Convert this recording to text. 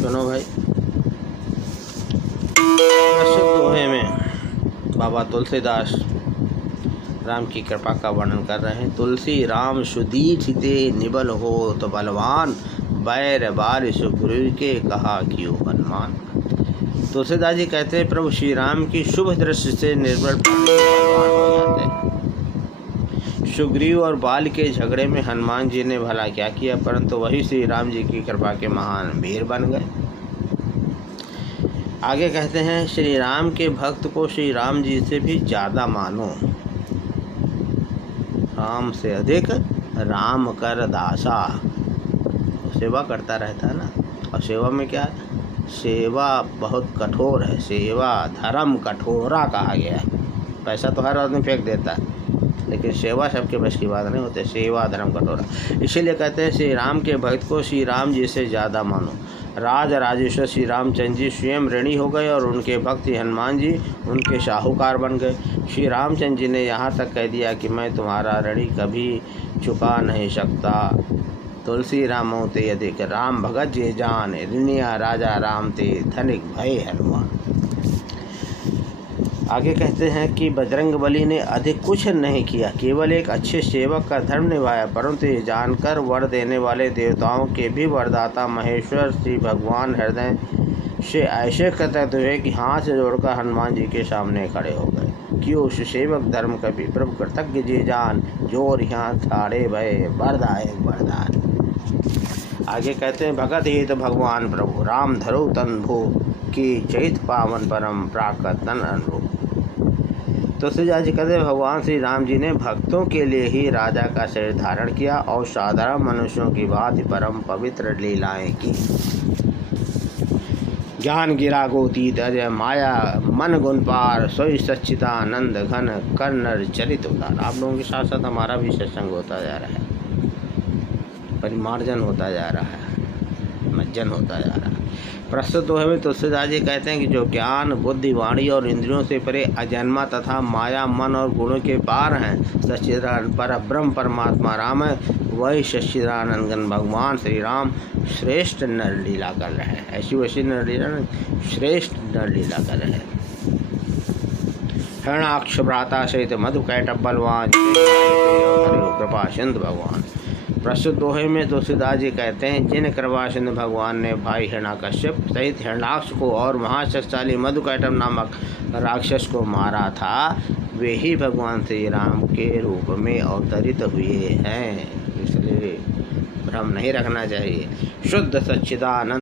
सुनो भाई, प्रस्तुत दोहे में बाबा तुलसीदास राम की कृपा का वर्णन कर रहे हैं। तुलसी राम सुदीठ ते निबल हो तो बलवान, बैर बार सुग्रीव के कहा क्यों हनुमान। तुलसीदास जी कहते हैं प्रभु श्री राम की शुभ दृष्टि से निर्बल बलवान हो जाते हैं। सुग्रीव और बाल के झगड़े में हनुमान जी ने भला क्या किया, परंतु वही श्री राम जी की कृपा के महान वीर बन गए। आगे कहते हैं श्री राम के भक्त को श्री राम जी से भी ज़्यादा मानो, राम से अधिक राम कर दासा। सेवा करता रहता है ना, और सेवा में क्या है, सेवा बहुत कठोर है। सेवा धर्म कठोरा कहा गया है। पैसा तो हर आदमी फेंक देता है, लेकिन सेवा सबके बस की बात नहीं होती। सेवा धर्म कठोरा, इसीलिए कहते हैं श्री राम के भक्त को श्री राम जी से ज़्यादा मानो। राज राजेश्वर श्री रामचंद्र जी स्वयं ऋणी हो गए और उनके भक्त हनुमान जी उनके शाहूकार बन गए। श्री रामचंद्र जी ने यहाँ तक कह दिया कि मैं तुम्हारा ऋणी कभी चुका नहीं सकता। तुलसी रामों ते अधिक राम भगत जे जान, ऋणिया राजा राम ते धनिक भय हनुमान। आगे कहते हैं कि बजरंगबली ने अधिक कुछ नहीं किया, केवल एक अच्छे सेवक का धर्म निभाया, परंतु ये जानकर वर देने वाले देवताओं के भी वरदाता महेश्वर श्री भगवान हृदय से ऐसे कृतज्ञ हुए कि हाथ से जोड़कर हनुमान जी के सामने खड़े हो गए। क्यों सेवक धर्म कभी प्रभु कृतज्ञ जी जान, जोर यहाँ थाड़े भय वरदायक वरदान। आगे कहते हैं भगत ही तो भगवान प्रभु राम धरो तन भो की चैत पावन परम प्राकृत तन अनुभव। तुलसीदास जी कहते हैं भगवान श्री राम जी ने भक्तों के लिए ही राजा का शरीर धारण किया और साधारण मनुष्यों की भांति परम पवित्र लीलाएं की। ज्ञान गिरा गोतीत अजय माया मन गुण पार, सोई सच्चिदानंद घन कर्नर चरित उदार। आप लोगों के साथ साथ हमारा भी सत्संग होता जा रहा है, परिमार्जन होता जा रहा है, मज्जन होता जा रहा है। प्रस्तुत दोहे में तुलसीदास जी कहते हैं कि जो ज्ञान बुद्धि वाणी और इंद्रियों से परे अजन्मा तथा माया मन और गुणों के पार हैं, सच्चिदानंद पर ब्रह्म परमात्मा राम है, वही सच्चिदानंद भगवान श्री राम श्रेष्ठ नरलीला कर रहे हैं। ऐसी वैसी नरलीला श्रेष्ठ नरलीला कर रहे हैं। हरणाक्ष भ्राता सहित मधु कैटभ बलवान, कृपा सिंधु भगवान। प्रस्तुत दोहे में तुलसीदास जी कहते हैं जिन कृपा सिंधु भगवान ने भाई हिरण्याकश्यप सहित हिरणाक्ष को और महाशक्तिशाली मधुकैटभ नामक राक्षस को मारा था, वे ही भगवान श्री राम के रूप में अवतरित हुए हैं। इसलिए भ्रम नहीं रखना चाहिए। शुद्ध सच्चिदानंद